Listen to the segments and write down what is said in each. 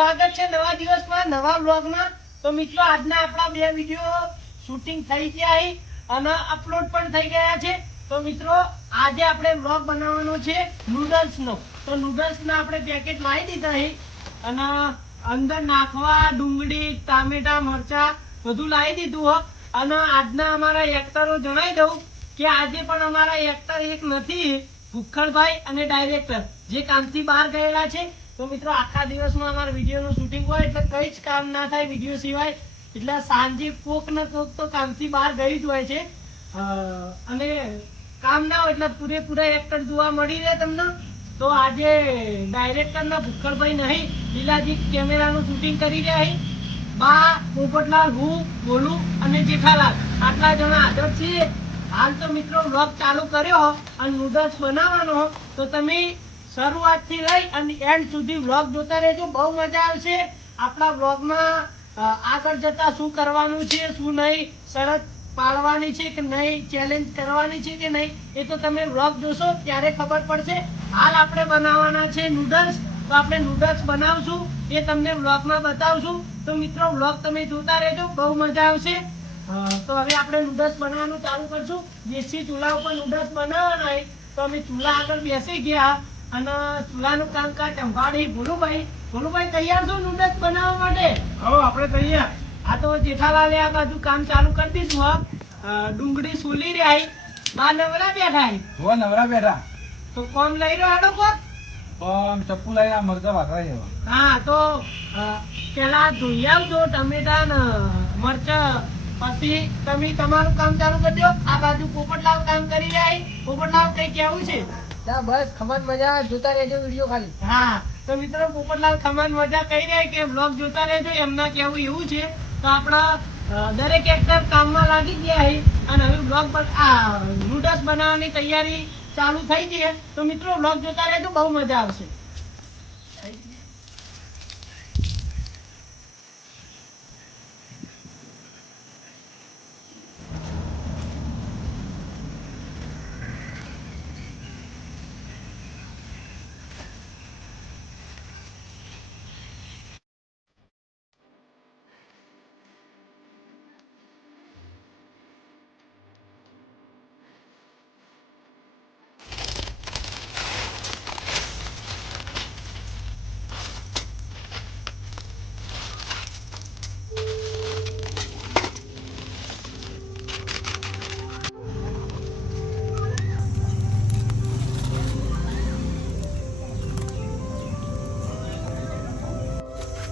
સ્વાગત છે નવા દિવસમાં નવા વ્લોગમાં। તો મિત્રો આજના આપણા બે વિડિયો શૂટિંગ થઈ ગયા છે અને અપલોડ પણ થઈ ગયા છે। તો મિત્રો આજે આપણે વ્લોગ બનાવવાનો છે નૂડલ્સનો। તો નૂડલ્સના આપણે પેકેટ લાવી દીધા છે અને અંદર નાખવા ડુંગળી ટામેટા મરચા બધું લાવી દીધું હો। અને આજના અમારા એક્ટરો જણાવી દઉં કે આજે પણ અમારા એક્ટર એક નથી ભૂખણભાઈ અને ડાયરેક્ટર જે કામથી બહાર ગયેલા છે। તો મિત્રો આખા દિવસમાં અમારા વિડીયોનું શૂટિંગ હોય એટલે કંઈ જ કામ ના થાય વિડીયો સિવાય, એટલે સાંજે કોક ને કોક તો કામથી બહાર ગઈ જ હોય છે અને કામ ના હોય એટલે પૂરેપૂરા એક્ટર જોવા મળી રહે તમને। તો આજે ડાયરેક્ટરના ભૂખણભાઈ નહીં લીલાજી કેમેરાનું શૂટિંગ કરી રહ્યા છે। બા પોપટલાલ હું બોલું અને જેઠાલાલ આટલા જણા હાજર છીએ। હાલ તો મિત્રો વ્લોગ ચાલુ કર્યો અને નૂડલ્સ બનાવવાનો તો તમે શરૂઆતથી લઈ અને એન્ડ સુધી વ્લોગ જોતા રહેજો, બહુ મજા આવશે। આપણા વ્લોગમાં આગળ જતા શું કરવાનું છે શું નહીં, શરત પાડવાની છે કે નહીં, ચેલેન્જ કરવાની છે કે નહીં, એ તો તમે વ્લોગ જોશો ત્યારે ખબર પડશે। હાલ આપણે બનાવવાના છે નૂડલ્સ, તો આપણે નૂડલ્સ બનાવશું એ તમને વ્લોગમાં બતાવશું। તો મિત્રો વ્લોગ તમે જોતા રહેજો, બહુ મજા આવશે। તો હવે આપણે નૂડલ્સ બનાવવાનું ચાલુ કરશું। દેશી ચૂલા ઉપર નૂડલ્સ બનાવવાના હોય તો અમે ચૂલા આગળ બેસી ગયા અને ચૂલાનું કામકાજ સંભાળી ભોલુભાઈ તૈયાર છો નૂડલ્સ બનાવવા માટે? હવે આપણે તૈયાર। આ તો જેઠાલાલે આ બાજુ કામ ચાલુ કરી દીધું। ડુંગળી સોલી રહી, બા નવરા બેઠા હો નવરા બેઠા તો કોમ લઈ રહ્યો હાડો કોક પણ ચપ્પુ લઈને આ મરચા વાઘરા છે। હા તો પેલા ધોઈ આવજો ટમેટા ને મરચા, પછી તમે તમારું કામ ચાલુ કરજો। આ બાજુ પોપટલાલ કામ કરી રહ્યા છે। પોપટલાલ કઈ કેવું છે? બસ ખમણ મજા જોતા રહેજો વિડીયો ખાલી। હા તો મિત્રો પોપટલાલ ખમાન મજા કહી રહ્યા કે બ્લોગ જોતા રહેજો, એમના કેવું એવું છે। તો આપણા દરેક એક્ટર કામમાં લાગી ગયા છે અને હવે બ્લોગ પર નૂડલ્સ બનાવવાની તૈયારી ચાલુ થઈ છે। તો મિત્રો બ્લોગ જોતા રહેજો, બહુ મજા આવશે।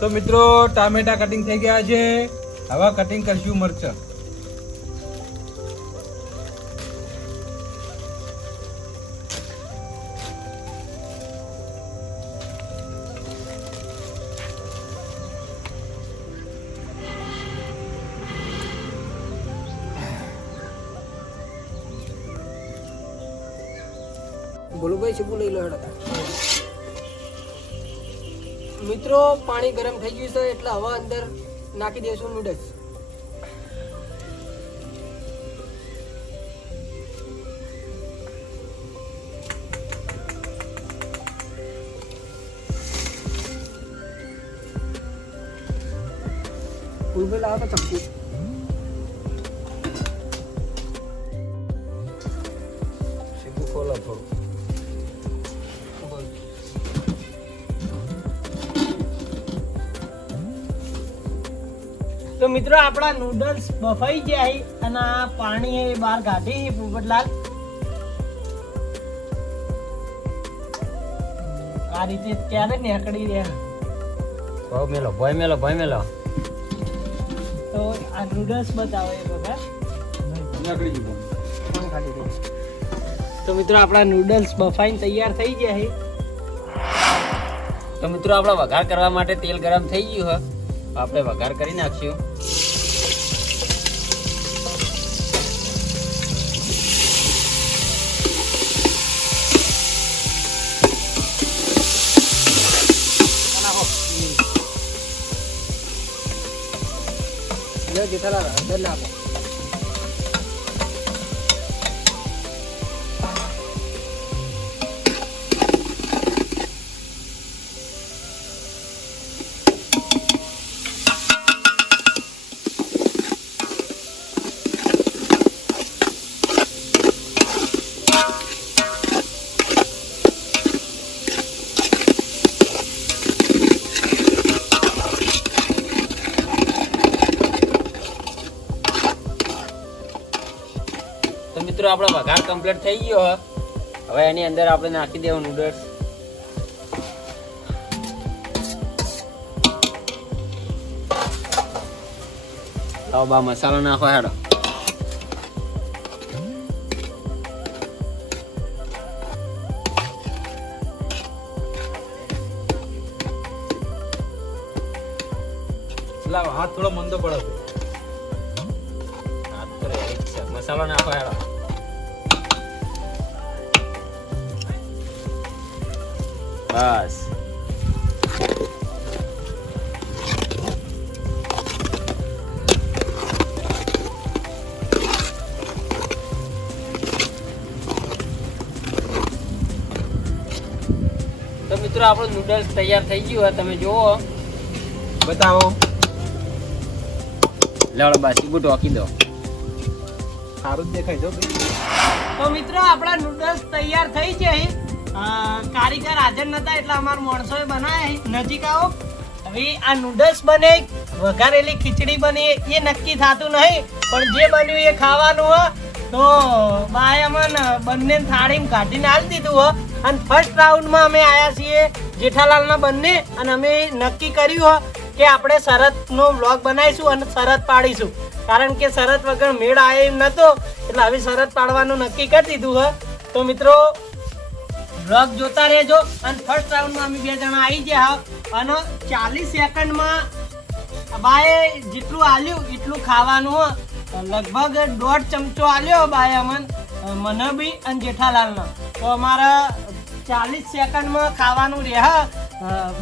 તો મિત્રો ટામેટા કટિંગ થઈ ગયા છે, હવે કટિંગ કરશું મરચા। ભોલુભાઈ શું લઈ લો હેડો। મિત્રો પાણી ગરમ થઈ ગયું છે એટલે હવે અંદર નાખી દઈશું નૂડલ્સ। ભોલુભાઈ લાવો તો ચમચી। સીધું ખોલો થોડું। તો મિત્રો આપણા નૂડલ્સ બફાઈ ગયા છે અને આ પાણી એ બહાર કાઢી પોપટલાલ આ રીતે ત્યારે નીકળી રહ્યા। ભાઈ મેલો તો આ નૂડલ્સ બતાવો એ બધા। નીકળી ગયું। તો મિત્રો આપણા નૂડલ્સ બફાઈને તૈયાર થઈ ગયા છે। તો મિત્રો આપણા વઘાર કરવા માટે તેલ ગરમ થઈ ગયું છે, આપણે વઘાર કરી નાખશું। જેઠાલાલ અંદર નાખો। આપણો વઘાર કમ્પ્લીટ થઈ ગયો હે. હવે એની અંદર આપણે નાખી દેવું નૂડલ્સ. હવે બા મસાલો નાખો હેડો. પેલા હાથ થોડો મંદો પડે છે. હા, તો ready જ છે. મસાલો નાખો હેડો. બસ તો મિત્રો આપણું નૂડલ્સ તૈયાર થઈ ગયું હોય તમે જુઓ. બતાવો. લેવડો બસ ઈબુ ઢોકી દો. સારું જ દેખાય જો ભાઈ. તો મિત્રો આપણા નૂડલ્સ તૈયાર થઈ જાય. કારીગર હાજર નતા એટલે અમારા માણસોએ બનાવ્યા. નજીક આવો. હવે આ નૂડલ્સ બને, વઘારેલી ખીચડી બની એ નક્કી થતું નહીં, પણ જે બન્યું એ ખાવાનું હો. તો બાય અમને બંને થાળીમાં કાઢીને આલી દીધું હો. અને ફર્સ્ટ રાઉન્ડમાં અમે આવ્યા છીએ જેઠાલાલના બંને, અને અમે નક્કી કર્યું હો કે આપણે શરતનો વ્લોગ બનાવીશું અને શરત પાડીશું. કારણ કે શરત વગર મેળ આવે એમ નતો, એટલે હવે શરત પાડવાનું નક્કી કરી દીધું હો. તો મિત્રો વ્લોગ જોતા રહેજો. અને ફર્સ્ટ રાઉન્ડમાં અમે 2 જણા આવી ગયા અને 40 સેકન્ડમાં બાએ જેટલું આલ્યું એટલું ખાવાનું હો. લગભગ 1.5 ચમચો આલ્યો બાએ મને બી અને જેઠાલાલનો. તો અમારા 40 સેકન્ડમાં ખાવાનું રહે.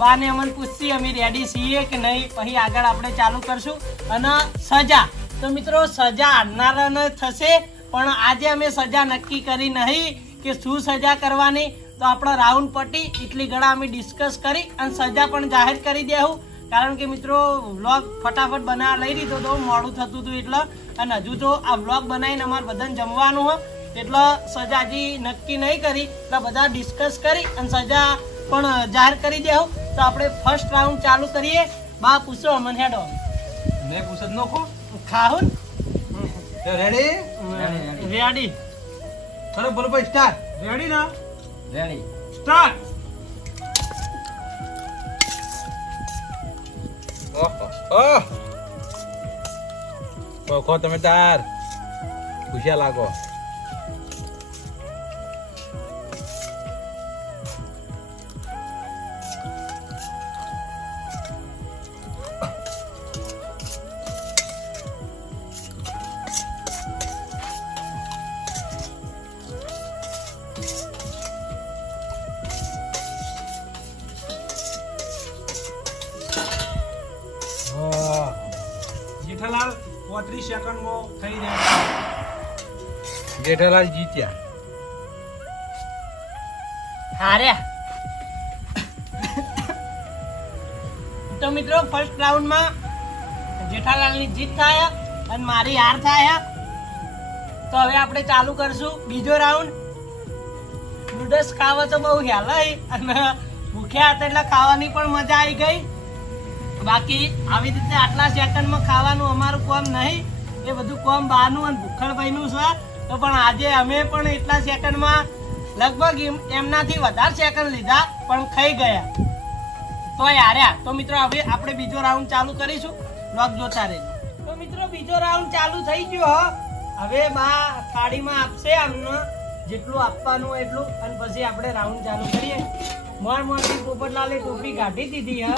બાને અમને પૂછતી અમે રેડી છીએ કે નહીં, પછી આગળ આપણે ચાલુ કરશું. અને સજા, તો મિત્રો સજા હારનારાને થશે, પણ આજે અમે સજા નક્કી કરી નહીં કે શું સજા કરવાની. તો આપણો રાઉન્ડ પટી એટલી ઘણા અમે ડિસ્કસ કરી અને સજા પણ જાહેર કરી દેવું. કારણ કે મિત્રો વ્લોગ ફટાફટ બનાવવા લઈ લીધો તો મોડું થતું હતું એટલે, અને હજુ તો આ વ્લોગ બનાવીને અમારે બધાને જમવાનું હોય એટલે સજા હજી નક્કી નહીં કરી, એટલે બધા ડિસ્કસ કરી અને સજા પણ જાહેર કરી દેવું. તો આપણે ફર્સ્ટ રાઉન્ડ ચાલુ કરીએ. બા પૂછો અમને હેડો. મેં પૂછ જ નખો. ખાવું રેડી? રેડી. ચલો બોલો ભાઈ સ્ટાર્ટ. રેડી ના રેડી સ્ટાર્ટ. ઓહ ઓહો તમે તાર ખુશિયા લાગો. જેઠાલાલ 35 સેકન્ડમાં થઈ જાય. જેઠાલાલ જીત્યા. હાર્યા. તો મિત્રો ફર્સ્ટ રાઉન્ડમાં જેઠાલાલની જીત થાય અને મારી હાર થાય. તો હવે આપણે ચાલુ કરશું બીજો રાઉન્ડ. નૂડલ્સ ખાવા તો બહુ ખ્યાલ અને ભૂખ્યા હતા એટલે ખાવાની પણ મજા આવી ગઈ. બાકી આવી રીતે આટલા સેકન્ડમાં ખાવાનું અમારું કામ નહીં, એ બધું કામ બહારનું અને ભૂખળભાઈનું છે. તો પણ આજે અમે પણ એટલા સેકન્ડમાં લગભગ એમનાથી વધારે સેકન્ડ લીધા પણ ખાઈ ગયા, તોય હાર્યા. તો મિત્રો હવે આપણે બીજો રાઉન્ડ ચાલુ કરીશું. વ્લોગ જોતા રહેજો. તો મિત્રો બીજો રાઉન્ડ ચાલુ થઈ ગયો. હવે બા થાળીમાં આપશે અમને જેટલું આપવાનું હોય એટલું, અને પછી આપણે રાઉન્ડ ચાલુ કરીએ. મોરથી પોપટલાલે ટોપી કાઢી દીધી.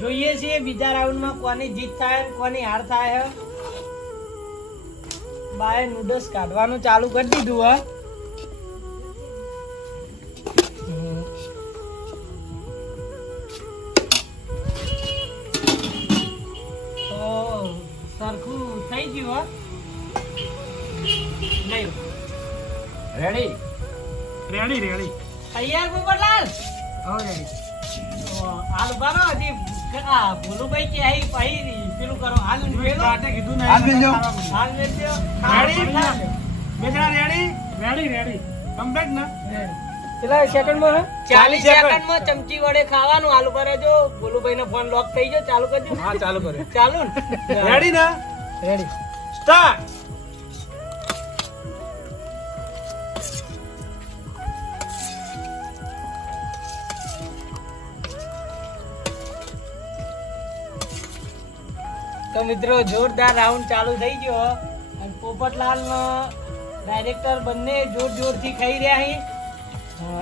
જોઈએ છીએ બીજા રાઉન્ડમાં કોની જીત થાય કોની હાર થાય. બાએ નૂડલ્સ કાઢવાનું ચાલુ કરી દીધું. તો સરખું થઈ ગયું. નહીં રેડી રેડી રેડી તૈયાર પોપટલાલ? હા રેડી. હાલ ઉભા રહો. હજી ભોલુભાઈ કે અહીં પછી પેલું કરો. હાલ કીધું ને હાલ મેલજો. હાલ મેલજો. રેડી બેચરા રેડી રેડી રેડી કમ્પ્લીટ ને કેટલા સેકન્ડમાં 40 સેકન્ડમાં ચમચી વડે ખાવાનું. હાલ ઉભા રહેજો. ભોલુભાઈ નો ફોન લોક થઈ ગયો. ચાલુ કરજો. હા ચાલુ કર્યો. ચાલુ રેડી ને રેડી સ્ટાર્ટ. તો મિત્રો જોરદાર રાઉન્ડ ચાલુ થઈ ગયો અને પોપટલાલ ડાયરેક્ટર બંને જોરથી ખાઈ રહ્યા છે.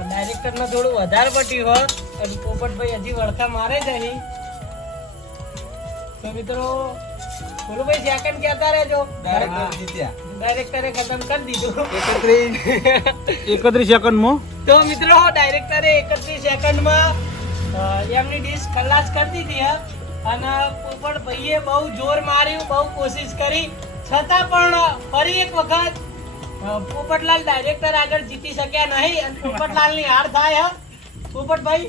ડાયરેક્ટર ને થોડું વધારે પટ્યું હોય અને પોપટભાઈ હજી વળખા મારે જ અહીં. તો મિત્રો ભોલુભાઈ સેકન્ડ કહેતા રહેજો. ડાયરેક્ટરે ખતમ કરી દીધું 31 સેકન્ડમાં. તો મિત્રો ડાયરેક્ટરે 31 સેકન્ડમાં એમની ડીશ ખલાસ કરી દીધી હે અને પોપટભાઈએ બહુ જોર માર્યું, બહુ કોશિશ કરી, છતાં પણ ફરી એક વખત પોપટલાલ ડાયરેક્ટર આગળ જીતી શક્યા નહીં અને પોપટલાલની હાર થાય હે. પોપટભાઈ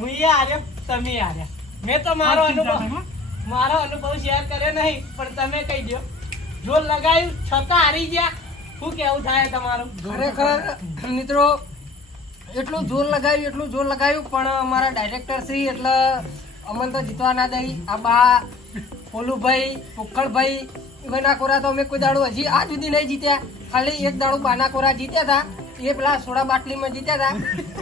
મુઈએ હાર્યો, તમે હાર્યા. મેં તો મારો અનુભવ શેર કર્યો નહીં, પણ તમે કહી દો. જોર લગાવ્યું છતાં હારી ગયા. શું કેવું થાય તમારું? ખરેખર મિત્રો એટલું જોર લગાવ્યું પણ અમારા ડાયરેક્ટર શ્રી એટલે અમને તો જીતવા ના દઈ. આ બા પોલુભાઈ, પોખળભાઈ બાના કોરા તો અમે કોઈ દાડો હજી આજ સુધી નહીં જીત્યા. ખાલી એક દાડો બાના કોરા જીત્યા હતા, એ પેલા સોડા બાટલીમાં જીત્યા હતા.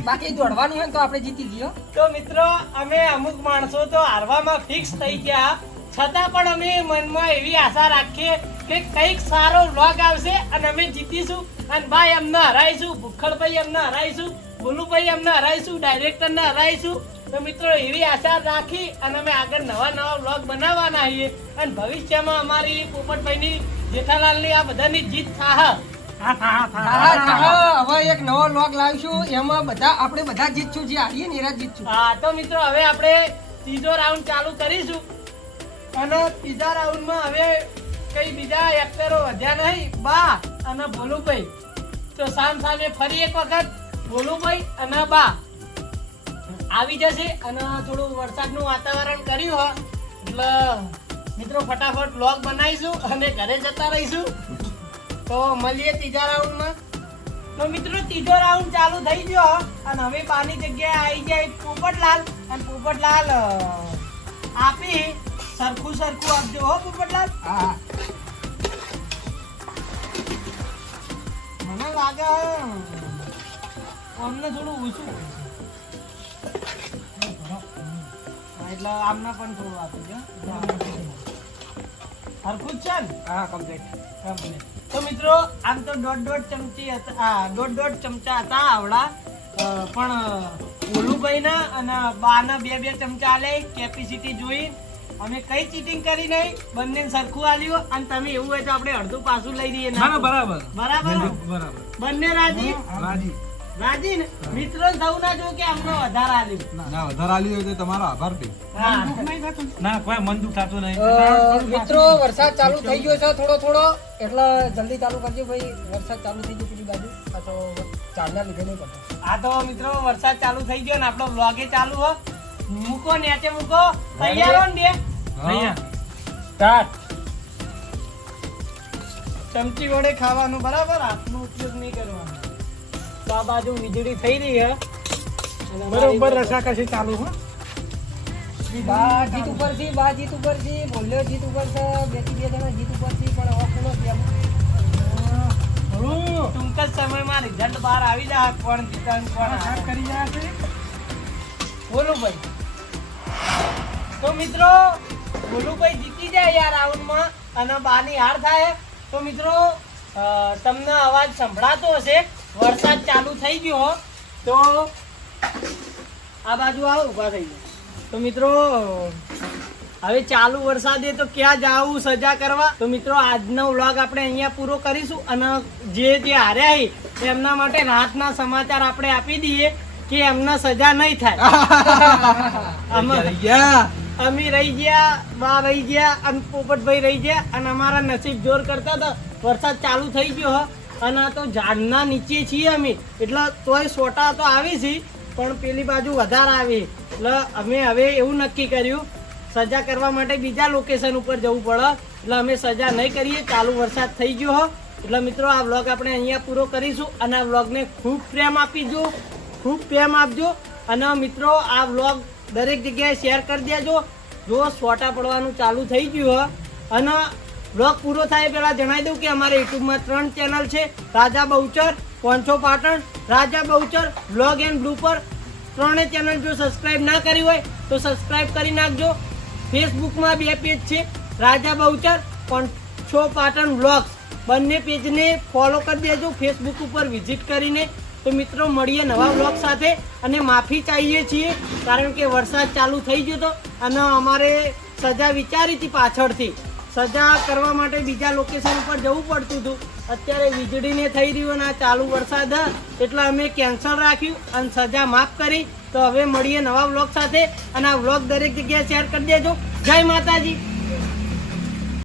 બાકી દોડવાનું હોય તો આપણે જીતી ગયો. તો મિત્રો અમે અમુક માણસો તો હારવામાં ફિક્સ થઈ ગયા, છતાં પણ અમે મનમાં એવી આશા રાખીએ કે કંઈક સારો વ્લોગ આવશે અને અમે જીતીશું અને ભાઈ અમને હરાઈશું, ભૂખડભાઈ અમને હરાઈશું, ભોલુભાઈ અમને હરાઈશું, ડાયરેક્ટરને હરાઈશું. તો મિત્રો એવી આશા રાખી અને અમે આગળ નવા વ્લોગ બનાવવાના છીએ અને ભવિષ્યમાં અમારી પોપટભાઈની, જેઠાલાલની આ બધાની જીત થાહ. હવે એક નવો લોગ લાવીશું, એમાં આપણે બધા જીતશું, જે હારીએ ને એરા જીતશું. હા તો મિત્રો હવે આપણે ત્રીજો રાઉન્ડ ચાલુ કરીશું અને ત્રીજા રાઉન્ડમાં હવે કઈ બીજા એક્ટરો વધ્યા નહીં, બા અને ભોલુભાઈ. તો સામે ફરી એક વખત ભોલુભાઈ અને બા આવી જશે અને થોડું વરસાદનું વાતાવરણ કર્યું હોય એટલે મિત્રો ફટાફટ વ્લોગ બનાવીશું અને ઘરે જતા રહીશું. તો મળીએ ત્રીજા રાઉન્ડમાં. તો મિત્રો ત્રીજો રાઉન્ડ ચાલુ થઈ ગયો અને હવે બાની જગ્યાએ આવી જાય પોપટલાલ અને પોપટલાલ આપી સરખું આપજો હો પોપટલાલ. મને લાગે અમને થોડું ઓછું એટલે આમના પણ થોડું આપી સરખું જ છે ને? હા, કમ્પ્લીટ. તો મિત્રો આમ તો દોઢ ચમચા હતા આવડા, પણ ભોલુભાઈ ના અને બા ના બે ચમચા આલે કેપેસિટી જોઈ. અમે કઈ ચીટિંગ કરી નહીં, બંને સરખું આલ્યું અને તમે એવું હોય તો આપણે અડધું પાછું લઈ લઈએ. બરાબર. બંને રાજી ને મિત્રો થવું ના જો કે અમને વધારે આલ્યું. વધારે આલ્યું હોય તો તમારો આભાર ભાઈ. ના, કોઈ મન દુખ થતું નહીં. મિત્રો વરસાદ ચાલુ થઈ ગયો છે થોડો એટલે જલ્દી ચાલુ કરજો ભાઈ. વરસાદ ચાલુ થઈ ગયો પેલી બાજુ, આ તો ચાલના લીધે નહીં કરતો. આ તો મિત્રો વરસાદ ચાલુ થઈ ગયો ને આપણો વ્લોગ ચાલુ હો. મૂકો નેચે મૂકો. તૈયાર હો ને? સ્ટાર્ટ. ચમચી વડે ખાવાનું, બરાબર? હાથનો ઉપયોગ નહીં કરવાનો. તો આ બાજુ વીજળી થઈ રહી છે બરોબર. રસાકસી ચાલુ હો. બા જીત ઉપર છે, બોલ્યો જીત ઉપર છે, બે જણા જીત ઉપર છે, પણ હવે કોનો કેમ ટૂંક જ સમયમાં રિઝલ્ટ બહાર આવી જાય કોણ જીતે અને કોણ હાર કરી જાય છે. ભોલુભાઈ. તો મિત્રો ભોલુભાઈ જીતી જાય આ રાઉન્ડમાં અને બાની હાર થાય. તો મિત્રો તમને અવાજ સંભળાતો હશે, વરસાદ ચાલુ થઈ ગયો. તો આ બાજુ આવો, ઊભા થઈ ગયો. તો મિત્રો હવે ચાલુ વરસાદે તો ક્યાં જાવું સજા કરવા. તો મિત્રો આજનો વ્લોગ આપણે અહીંયા પૂરો કરીશું અને જે હાર્યા છે એમના માટે રાહતના સમાચાર આપણે આપી દઈએ કે એમના સજા નહીં થાય. અમે રહી ગયા, બા રહી ગયા અને પોપટભાઈ રહી ગયા અને અમારા નસીબ જોર કરતા હતા. વરસાદ ચાલુ થઈ ગયો અને આ તો ઝાડના નીચે છીએ અમે, એટલે તોય સોટા તો આવી છે પણ પેલી બાજુ વધારે આવી. એટલે અમે હવે એવું નક્કી કર્યું સજા કરવા માટે બીજા લોકેશન ઉપર જવું પડે, એટલે અમે સજા નહીં કરીએ. ચાલુ વરસાદ થઈ ગયો એટલે મિત્રો આ વ્લોગ આપણે અહીંયા પૂરો કરીશું અને આ વ્લોગને ખૂબ પ્રેમ આપજો અને મિત્રો આ વ્લોગ દરેક જગ્યાએ શેર કરી દેજો. જો સોટા પડવાનું ચાલુ થઈ ગયું અને વ્લોગ પૂરો થાય પહેલા જણાવી દઉં કે અમારે યુટ્યુબમાં 3 ચેનલ છે, રાજા બહુચર, પોંચો પાટણ, રાજા બહુચર, વ્લોગ એન્ડ બ્લૂપર. 3 ચેનલ જો સબસ્ક્રાઇબ ના કરી હોય તો સબસ્ક્રાઇબ કરી નાખજો. ફેસબુકમાં 2 પેજ છે, રાજા બહુચર પંચો પાટણ વ્લોગ્સ બંને પેજને ફોલો કરી દેજો ફેસબુક ઉપર વિઝિટ કરીને. તો મિત્રો મળીએ નવા વ્લોગ સાથે અને માફી ચાહીએ છીએ કારણ કે વરસાદ ચાલુ થઈ ગયો હતો અને અમારે સજા વિચારી હતી પાછળથી. સજા કરવા માટે બીજા લોકેશન ઉપર જવું પડતું હતું. અત્યારે વીજળીને થઈ રહ્યું અને આ ચાલુ વરસાદ એટલે અમે કેન્સલ રાખ્યું અને સજા માફ કરી. તો હવે મળીએ નવા વ્લોગ સાથે અને આ વ્લોગ દરેક જગ્યાએ શેર કરી દેજો. જય માતાજી.